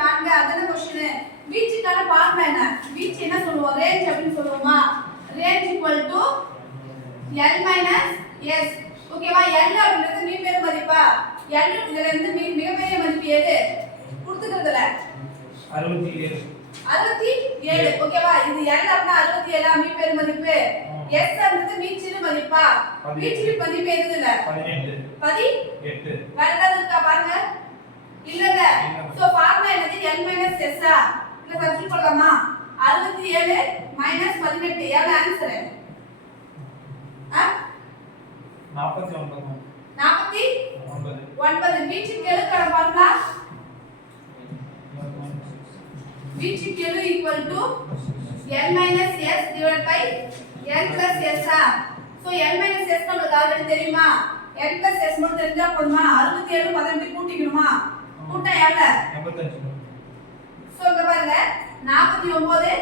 நான்கு அதான question வீச்சுக்கான formula என்ன வீச்சு என்ன சொல்லுவோம் ரேஞ்ச் அப்படினு சொல்லுவோமா ரேஞ்ச் L S ஓகேவா L அப்படிங்கிறது மீ பெரு மதிப்பா L இதுல இருந்து மிகப்பெரிய மதிப்பு எது கொடுத்துக்கிறதுல 67 ஓகேவா இது L அப்படினா 67 மீ பெரு மதிப்பு S அப்படிங்கிறது மீச்சிறு மதிப்பா மீச்சிறு மதிப்பு எது இல்ல 18 வேற ஏதாவது இருக்கா பாருங்க இல்லங்க சோ ஃபார்முலா என்னது L S ஆ இல்ல சப்ஸ்டிட் பண்ணலாமா 67 18 எவ்வளவு ஆன்சர் 49 வீச்சுக்கு எழுக்கான ஃபார்முலா வீச்சுக்கு எழு equal to L S divided by N plus S ஆ சோ N S நமக்கு ஆல்ரெடி தெரியுமா N plus S மட்டும் தெரிஞ்சா போதுமா 67 18 கூட்டிக்கணுமா கூட்டா எவ்வளவு 85 சோ இங்க பாருங்க 49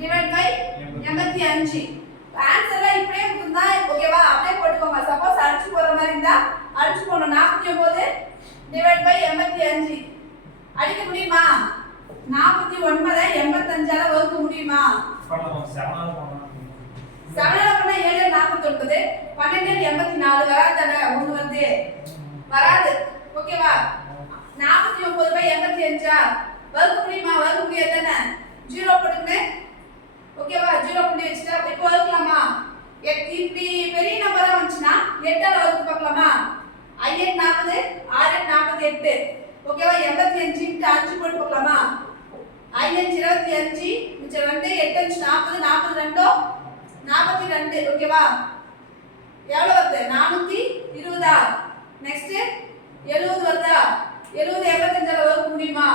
divided by 85 ஆன்சர்ல இப்படியே கொடுத்தா ஓகேவா அப்படியே போட்டுக்கோங்க சப்போஸ் அடிச்சு போற மாதிரி இருந்தா அடிச்சு போணும் 49 divided by 85 அடிக்க முடியுமா 49 85 ஆல வகுக்க முடியுமா பண்ணலாம் 7 ஆல பண்ணா 7 49 12 84 வராதடா ஒண்ணு வந்து வராது ஓகேவா 49 by 85 வகுக்க முடியுமா வகுக்க முடியாது தானே 0 போடுங்க ஓகேவா 0 பண்ணி வச்சிட்டா இப்போ வகுக்கலாமா இப்படி பெரிய நம்பரா வந்துச்சுனா 8 ஆல வகுத்து பார்க்கலாமா 5 40 6 48 ஓகேவா 85 * 5 போட்டு பார்க்கலாமா 5 25 மிச்சம் 2 8 40 42 42 ஓகேவா எவ்வளவு வருது 420 நெக்ஸ்ட் 70 வருதா 70 85 ஆல வகுக்க முடியுமா